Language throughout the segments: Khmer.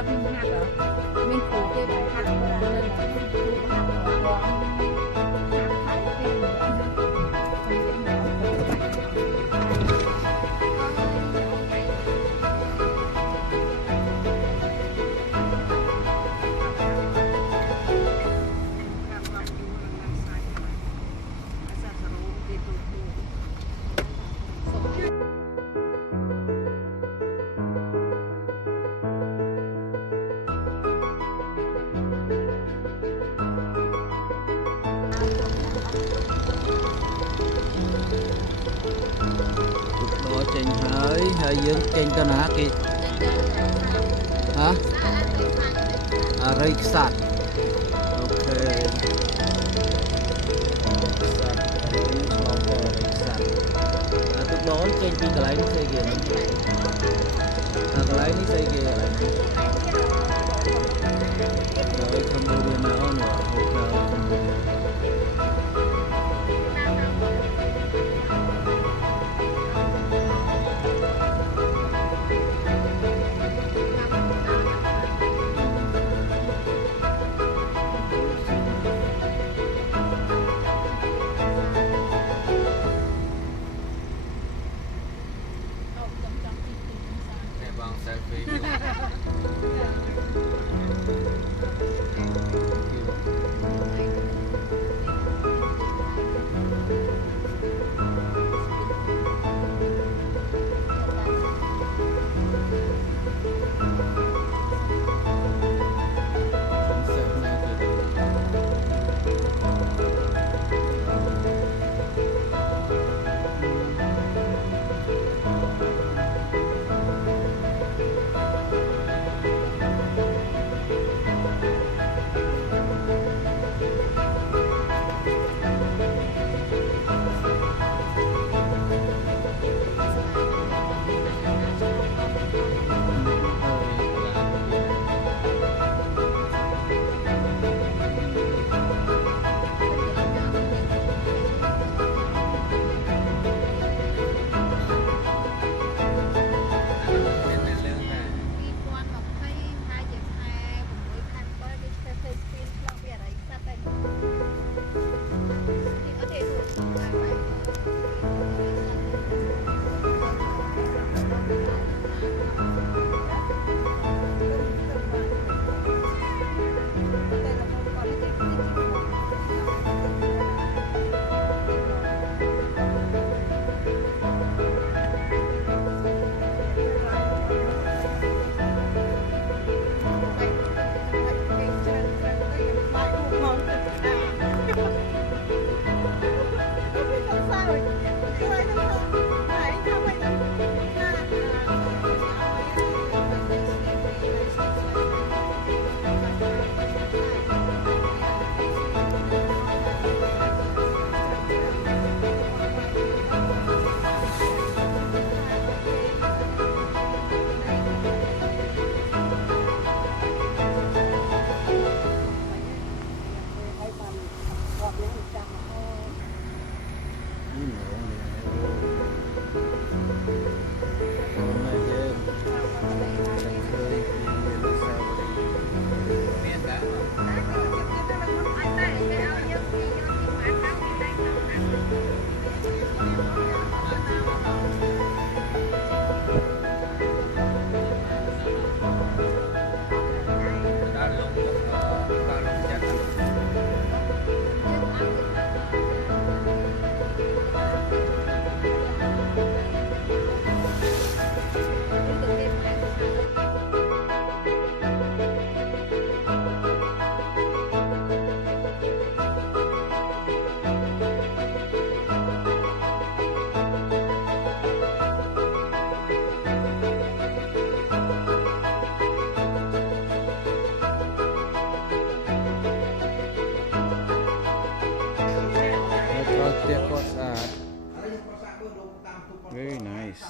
รับหักเหรอมีครูเก็บหักเวลาเลยครูหักหัวหักหักเป็นหัวเป็นđó trên hơi hơi dương trên cho nó kì hả à rây sạt ok tục đó trên cái lấy nó xây kìa cái lấy nó xây kìa rồi không đâu bên nào nữa very nice.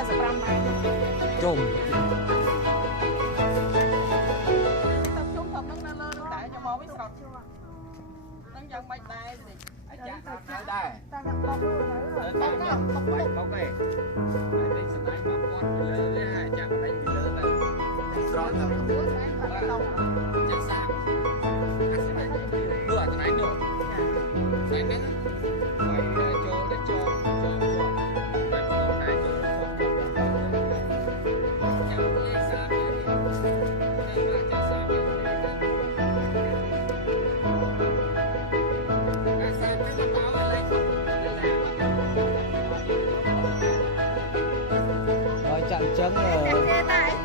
85 ម៉ែត្រ ជុំ tập trung thật nó lên để cho mò với sọt nó dân bay tay thì ai chả nói đây ta gặp bọc luôn tới tao nhá quay bóc này ai tính sắp đánh mà con bị lỡ với hai chả đánh bị lỡ này rồi rồi chết sao anh sẽ đánh đùa cái đánh nữa đánh cái quay cho để cho quay một cái cho chẳng lấy sao vậy đây mà chẳng sao vậy rồi chặn trứng rồi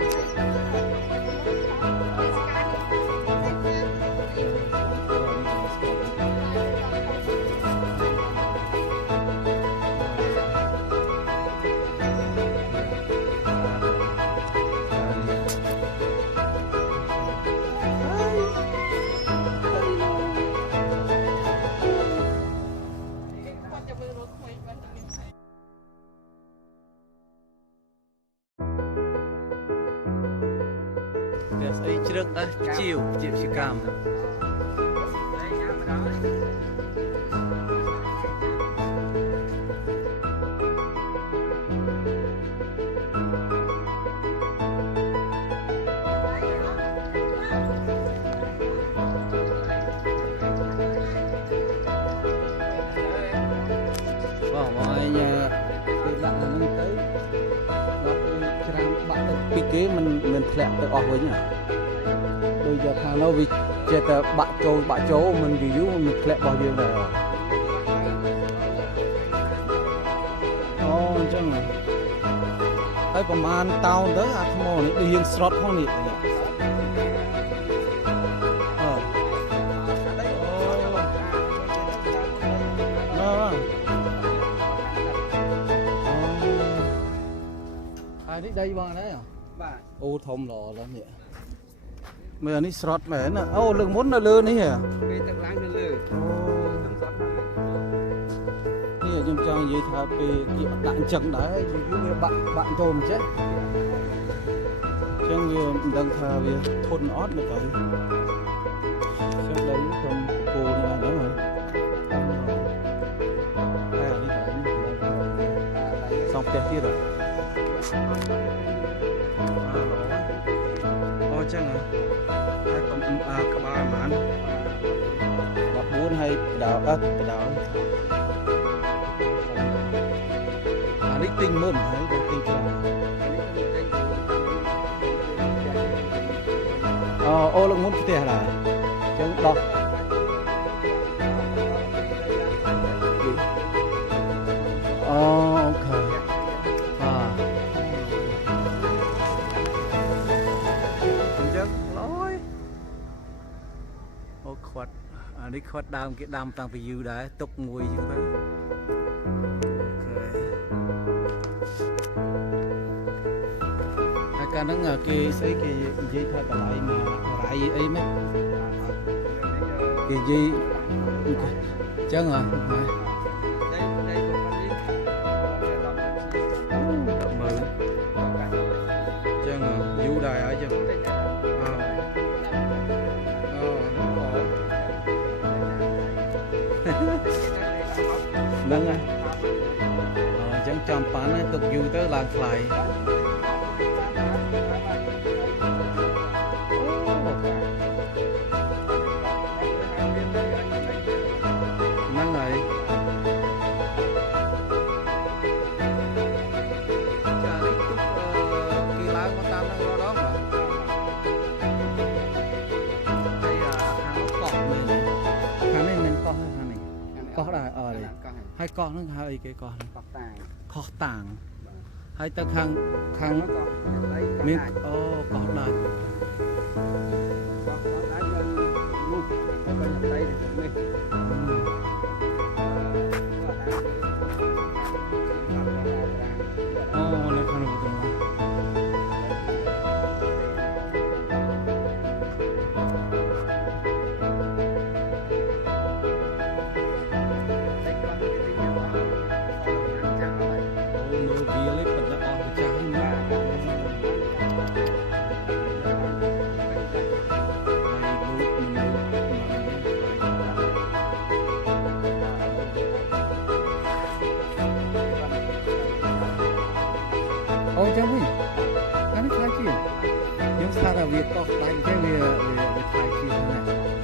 để xây trước đấy chiều chỉ cam thôi bỏ ngoài nhà cái bạn nó tớiពីគេមិនធ្លាក់ទៅអស់វិញដូចជាខាងនោះវាចេះតែបាក់ចូលមិនយូរមិនធ្លាក់របស់យើងដែរអូអញ្ចឹងហើយប្រហែលតោនទៅអាថ្មនេះដូចយើងស្រត់ផងនេះហើយនេះដីបងđấyបាទ អូធំល្អឡើយនេះមើលនេះស្រត់មែនអូលើកមុននៅលើនេះហ៎ គេទឹកឡើងទៅលើ អូ ខ្ញុំសតថា នេះខ្ញុំចង់និយាយថាពេលគេដាក់អញ្ចឹងដែរយូរវាបាក់ចូលមិនចេះអញ្ចឹងវាមិនដឹងថាវាធន់អត់មើលទៅចឹងដីខ្ញុំពូនេះហ្នឹងហ៎តែនេះដែរសំផ្ទះទៀតហ៎អូចឹងហ៎តែក្បាលហ្មង14ហើយបដៅបដៅអានេះទិញមុនហើយទិញច្រើនអូលើកមុនផ្ទះឡើយចឹងដោះអូខេខាត់អានេះខាត់ដើមគេដាំតាំងពីយូរដែរទុកមួយចឹងទៅហើយកាលហ្នឹងគេស្អីគេនិយាយថាតម្លៃមករៃអីមែនគេនិយាយចឹងហ៎ចឹងយូរដែរហើយចឹងហ្នឹងហើយអញ្ចឹងចំប៉ាន់ទុកយូរទៅឡើងថ្លៃហ្នឹងហើយចានេះទុកគេឡើងមកតាមនឹងរដងបាទហើយខាងនោះកោះមែនខាងនេះមិនកោះហើយខាងនេះកោះដែរហើយកោះហ្នឹងហៅអីគេកោះហ្នឹងកោះតាងហើយទៅខាងមានអូកោះដាច់អូនៅខាងនោះទៅវាលេបប៉ុន្តែអស់ម្ចាស់ ចាំវិញអានេះខ្លាចជាខ្ញុំស្ថាថាវាកោះខ្លាចទេវាខ្លាចជាហ្នឹង